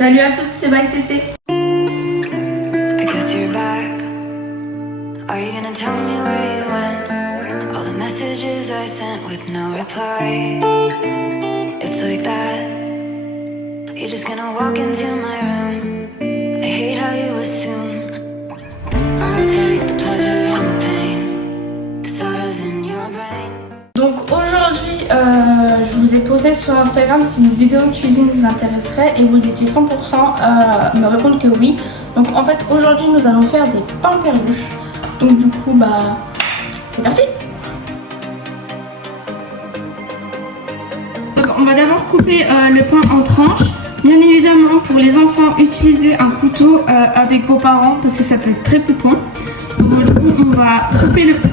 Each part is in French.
Salut à tous, c'est ByCC. I guess you're back. Are you gonna tell me where you went? All the messages I sent with no reply. It's like that. You're just gonna walk into my room. I hate how you assume I'll take the pleasure and the pain, the sorrows in your brain. Donc aujourd'hui, je vous ai posé sur Instagram si une vidéo cuisine vous intéresserait et vous étiez 100% à me répondre que oui. Donc en fait aujourd'hui nous allons faire des pains perluches. Donc du coup c'est parti. Donc on va d'abord couper le pain en tranches. Bien évidemment pour les enfants utilisez un couteau avec vos parents parce que ça peut être très coupant. Donc du coup on va couper le pain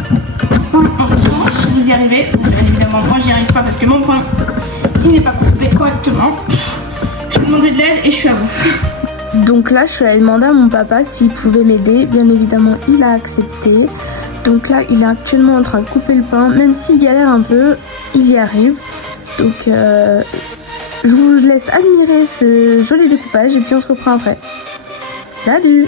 en tranches si vous y arrivez. Bien évidemment moi j'y arrive pas parce que mon pain il n'est pas coupé correctement. Je vais demander de l'aide et je suis à vous. Donc là je suis allée demander à mon papa s'il pouvait m'aider. Bien évidemment il a accepté. Donc là il est actuellement en train de couper le pain. Même s'il galère un peu, il y arrive. Donc je vous laisse admirer ce joli découpage et puis on se reprend après. Salut!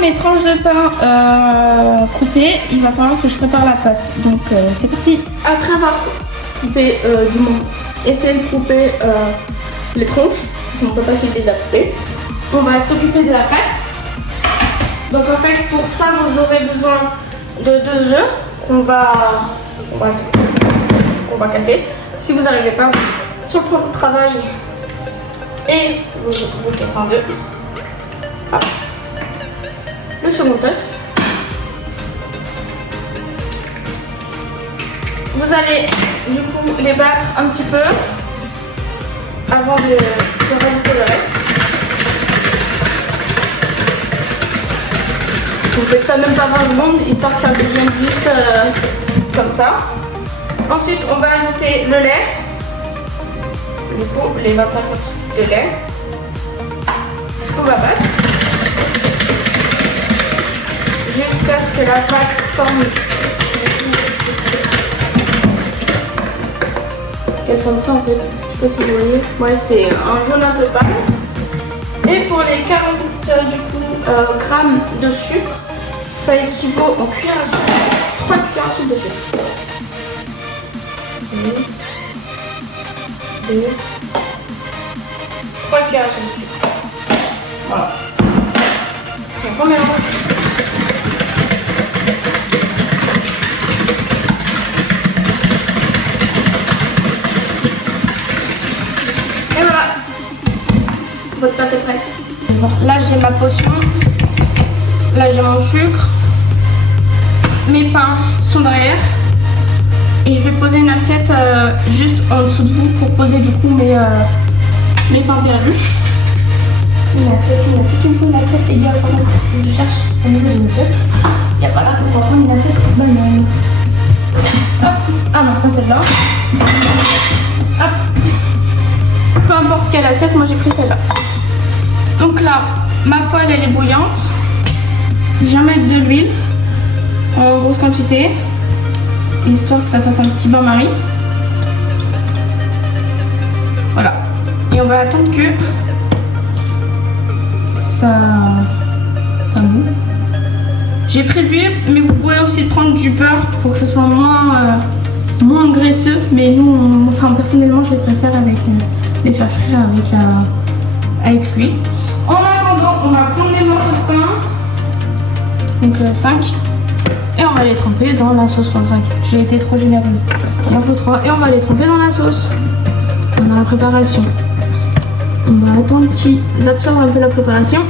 Mes tranches de pain coupées, il va falloir que je prépare la pâte. Donc c'est parti. Après avoir coupé, essayé de couper les tranches, c'est mon papa qui les a coupées. On va s'occuper de la pâte. Donc en fait pour ça vous aurez besoin de 2 œufs qu'on va casser. Si vous n'arrivez pas sur le plan de travail et vous cassez en deux. Hop. Le second œuf. Vous allez du coup les battre un petit peu avant de rajouter le reste. Vous faites ça même pas 20 secondes histoire que ça devienne juste comme ça. Ensuite on va ajouter le lait. Du coup les 25 centilitres de lait. On va battre. Jusqu'à ce que la pâte forme. Qu'elle forme ça en fait. Je sais pas si vous voyez. Ouais, c'est un jaune un peu pâle. Et pour les 40 grammes de sucre, ça équivaut en cuillère à soupe. 3 cuillères à soupe de sucre. 2, 3 cuillères à soupe de sucre. Voilà. Donc on mélange. Votre pâte est prête. Bon, là j'ai ma potion, là j'ai mon sucre, mes pains sont derrière et je vais poser une assiette juste en dessous de vous pour poser du coup mes pains perdus. Une assiette, il me faut une assiette les gars, pardon, je cherche au niveau d'une assiette. Il n'y a pas là, on va prendre une assiette banane. Hop, ah non, pas celle-là. Hop. Peu importe quelle assiette, moi j'ai pris celle-là. Donc là, ma poêle elle est bouillante. Je vais mettre de l'huile en grosse quantité, histoire que ça fasse un petit bain-marie. Voilà. Et on va attendre que ça boue. J'ai pris de l'huile, mais vous pouvez aussi prendre du beurre pour que ce soit moins graisseux. Mais nous, personnellement, je les préfère les faire frire avec l'huile. En attendant, on va prendre des morceaux de pain, donc 5, et on va les tremper dans la sauce 5. J'ai été trop généreuse, il en faut 3, et on va les tremper dans la sauce, dans la préparation. On va attendre qu'ils absorbent un peu la préparation.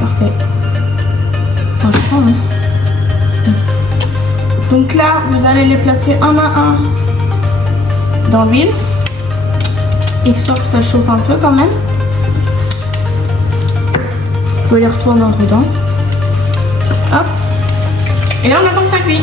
Parfait. Enfin, je crois, hein. Donc là, vous allez les placer un à un dans l'huile, histoire que ça chauffe un peu quand même. Vous pouvez les retourner entre temps. Hop. Et là on attend que ça cuit.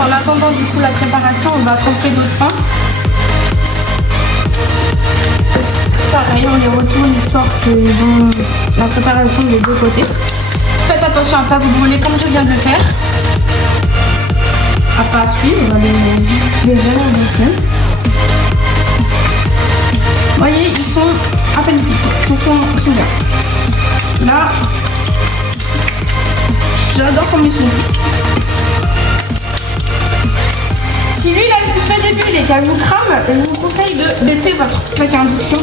En attendant du coup la préparation, on va tremper d'autres pains. Pareil, on les retourne histoire qu'ils ont la préparation des deux côtés. Faites attention à ne pas vous brûler comme je viens de le faire. À pas suivre, on va les verrer aussi. Vous voyez, ils sont à peine cuits, ils sont bien. Là, j'adore comme ils sont cuits. Si l'huile elle fait des bulles et qu'elle vous crame, je vous conseille de baisser votre plaque à induction.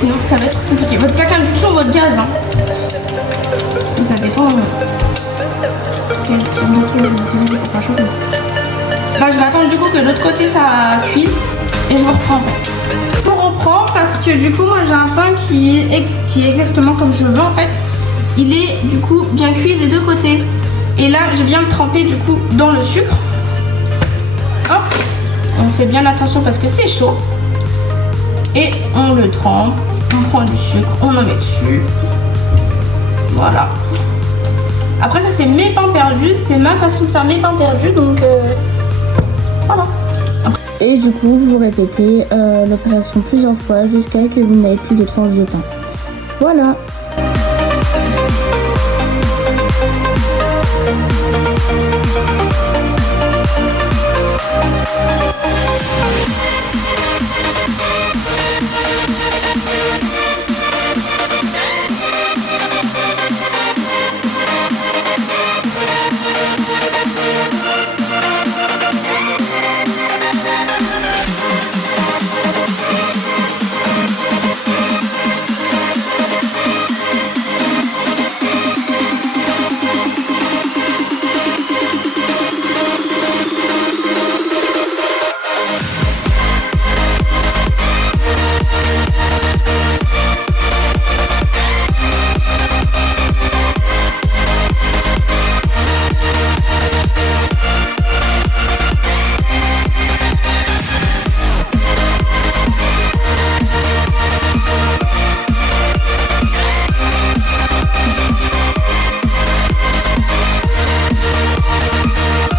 Sinon ça va être compliqué. Votre plaque à induction, votre gaz. Hein. Ça dépend. Quel type de truc vous utilisez pour pas chauffer. Bah, je vais attendre du coup que de l'autre côté ça cuise et je vous reprends après. Je vous reprends parce que du coup moi j'ai un pain qui est exactement comme je veux en fait. Il est du coup bien cuit des deux côtés. Et là je viens le tremper du coup dans le sucre. Hop, on fait bien attention parce que c'est chaud. Et on le trempe, on prend du sucre, on en met dessus. Voilà. Après ça c'est mes pains perdus, c'est ma façon de faire mes pains perdus, donc voilà. Et du coup vous répétez l'opération plusieurs fois jusqu'à ce que vous n'ayez plus de tranches de pain. Voilà.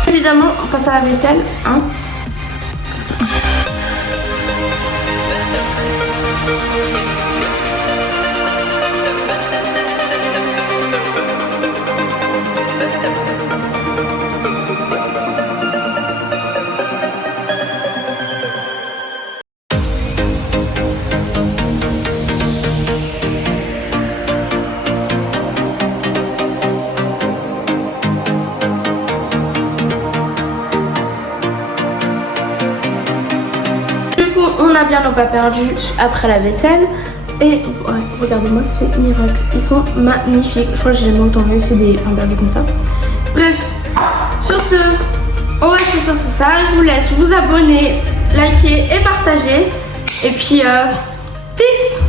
Évidemment, on passe à la vaisselle, hein. On a bien nos pas perdus après la vaisselle. Et ouais, regardez-moi ce miracle. Ils sont magnifiques. Je crois que j'ai jamais autant réussi des pains perdus comme ça. Bref, sur ce, on va laisser sur ça. Je vous laisse vous abonner, liker et partager. Et puis, peace!